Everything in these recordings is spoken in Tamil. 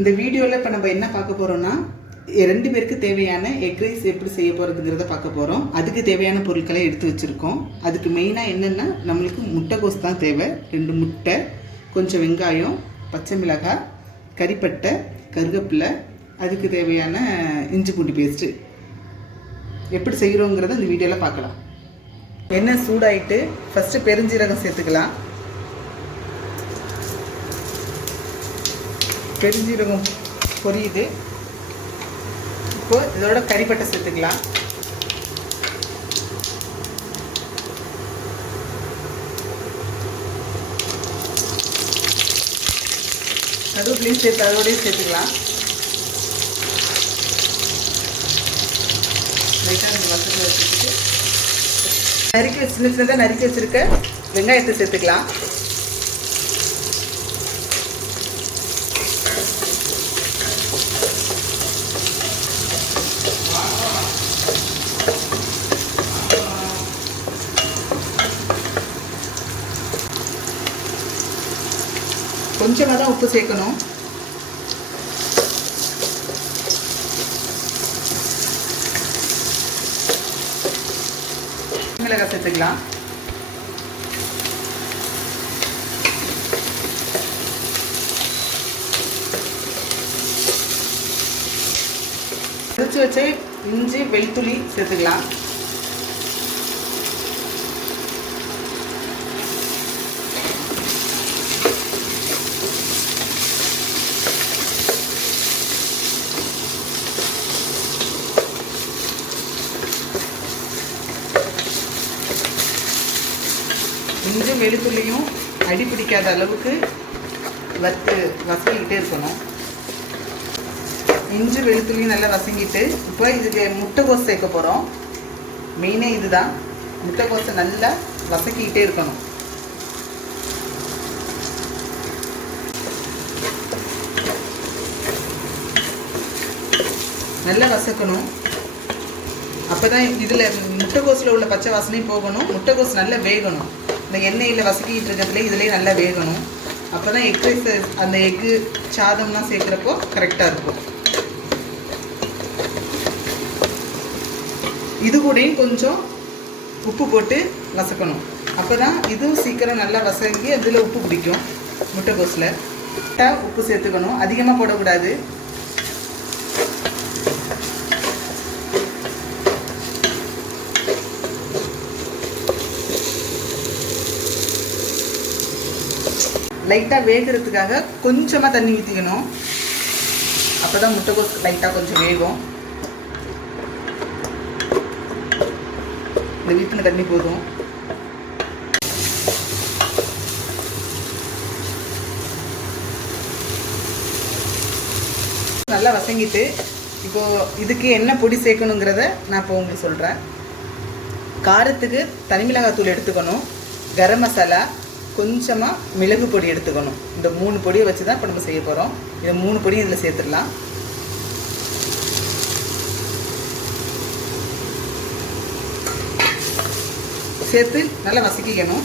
இந்த வீடியோவில் இப்போ நம்ம என்ன பார்க்க போகிறோம்னா, 2 பேருக்கு தேவையான எக் ரைஸ் எப்படி செய்ய போகிறதுங்கிறத பார்க்க போகிறோம். அதுக்கு தேவையான பொருட்களை எடுத்து வச்சுருக்கோம். அதுக்கு மெயினாக என்னென்னா, நம்மளுக்கு முட்டைகோஸ் தான் தேவை. 2 முட்டை, கொஞ்சம் வெங்காயம், பச்சை மிளகாய், கறிப்பட்டை, கருவேப்பிலை, அதுக்கு தேவையான இஞ்சி பூண்டு பேஸ்ட்டு. எப்படி செய்கிறோங்கிறத இந்த வீடியோவில் பார்க்கலாம். எண்ணெய் சூடாயிட்டு ஃபஸ்ட்டு பெருஞ்சீரகம் சேர்த்துக்கலாம். பெருஞ்சீரகம் பொரியுது. இப்போ இதோட கறிப்பட்டை சேர்த்துக்கலாம். கருவேப்பிலையும் சேர்த்து அதோடய சேர்த்துக்கலாம். லைட்டாக இந்த வசதியில் வச்சுட்டு சின்ன சின்னதாக நறுக்கி வச்சுருக்க வெங்காயத்தை சேர்த்துக்கலாம். கொஞ்சமாக தான் உப்பு சேர்க்கணும். மிளகாய் சேர்த்துக்கலாம். அரைச்சி வச்ச இஞ்சி வெளுத்துள்ளி சேர்த்துக்கலாம். இஞ்சி வெளுத்துள்ளியும் அடி பிடிக்காத அளவுக்கு வசங்கிக்கிட்டே இருக்கணும். இஞ்சி வெளுத்துள்ளியும் நல்லா வசங்கிட்டு இப்போ இதுக்கு முட்டைகோஸ் சேர்க்க போகிறோம். மெயினே இதுதான். முட்டைகோஸை நல்லா வசக்கிக்கிட்டே இருக்கணும். நல்லா வசக்கணும். அப்போ தான் இதில் முட்டைகோஸில் உள்ள பச்சை வாசனையும் போகணும். முட்டைகோஸ் நல்லா வேகணும். இந்த எண்ணெயில் வசக்கிட்டு இருக்கிறதுல இதுலேயே நல்லா வேகணும். அப்போ தான் எக் ரைஸ் அந்த எக்கு சாதம்லாம் சேர்க்குறப்போ கரெக்டாக இருக்கும். இது கூடயும் கொஞ்சம் உப்பு போட்டு வசக்கணும். அப்போ தான் இதுவும் சீக்கிரம் நல்லா வசங்கி அதில் உப்பு பிடிக்கும். முட்டைகோஸில் உப்பு சேர்த்துக்கணும். அதிகமாக போடக்கூடாது. லைட்டாக வேகிறதுக்காக கொஞ்சமாக தண்ணி ஊற்றிக்கணும். அப்போ தான் முட்டைகோஸ் லைட்டாக கொஞ்சம் வேகும். இந்த வீட்டின தண்ணி போதும். நல்லா வசங்கிட்டு இப்போது இதுக்கு என்ன பொடி சேர்க்கணுங்கிறத நான் இப்போ உங்களுக்கு சொல்கிறேன். காரத்துக்கு தனி மிளகாய் தூள் எடுத்துக்கணும். கரம் மசாலா, கொஞ்சமாக மிளகு பொடி எடுத்துக்கணும். இந்த 3 பொடியை வச்சு தான் இப்போ நம்ம செய்ய போகிறோம். இந்த 3 பொடியும் இதில் சேர்த்துடலாம். சேர்த்து நல்லா வசக்கிக்கணும்.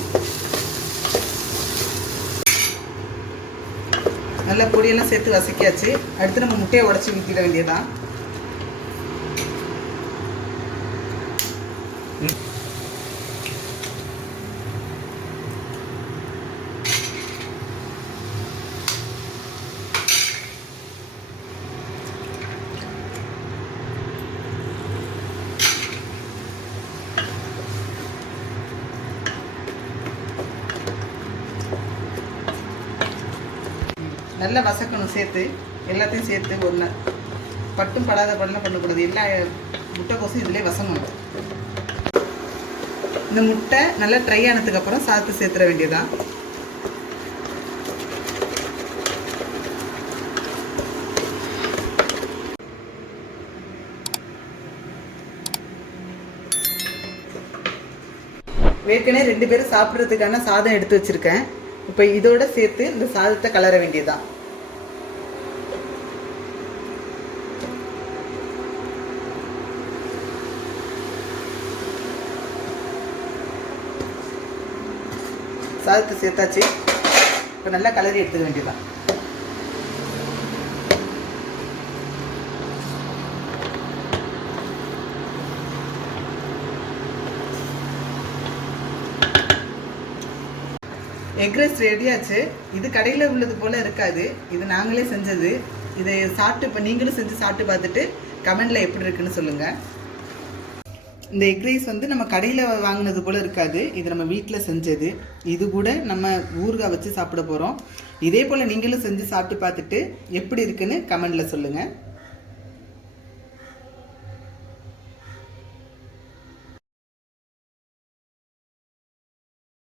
நல்லா பொடியெல்லாம் சேர்த்து வசக்கியாச்சு. அடுத்து நம்ம முட்டையை உடச்சி ஊற்றிட வேண்டியதான். நல்லா வசக்கணும். சேர்த்து எல்லாத்தையும் சேர்த்து ஒன்று பட்டும் படாத பண்ணலாம் பண்ணக்கூடாது. எல்லா முட்டைக்கோசும் இதிலே வசங்கணும். இந்த முட்டை நல்லா ட்ரை ஆனதுக்கப்புறம் சாத்து சேர்த்துற வேண்டியதான். ஏற்கனவே 2 பேரும் சாப்பிட்றதுக்கான சாதம் எடுத்து வச்சுருக்கேன். இப்போ இதோட சேர்த்து இந்த சாதத்தை கலர வேண்டியதுதான். சாதத்தை சேர்த்தாச்சு. இப்போ நல்லா கலரி எடுத்துக்க வேண்டியதான். எக் ரைஸ் ரெடியாச்சு. இது கடையில் உள்ளது போல் இருக்காது, இது நாங்களே செஞ்சது. இதை சாப்பிட்டு இப்போ நீங்களும் செஞ்சு சாப்பிட்டு பார்த்துட்டு கமெண்டில் எப்படி இருக்குன்னு சொல்லுங்கள். இந்த எக் ரைஸ் வந்து நம்ம கடையில் வாங்கினது போல் இருக்காது, இது நம்ம வீட்டில் செஞ்சது. இது கூட நம்ம ஊறுகாய் வச்சு சாப்பிட போகிறோம். இதே போல் நீங்களும் செஞ்சு சாப்பிட்டு பார்த்துட்டு எப்படி இருக்குன்னு கமெண்டில் சொல்லுங்கள்.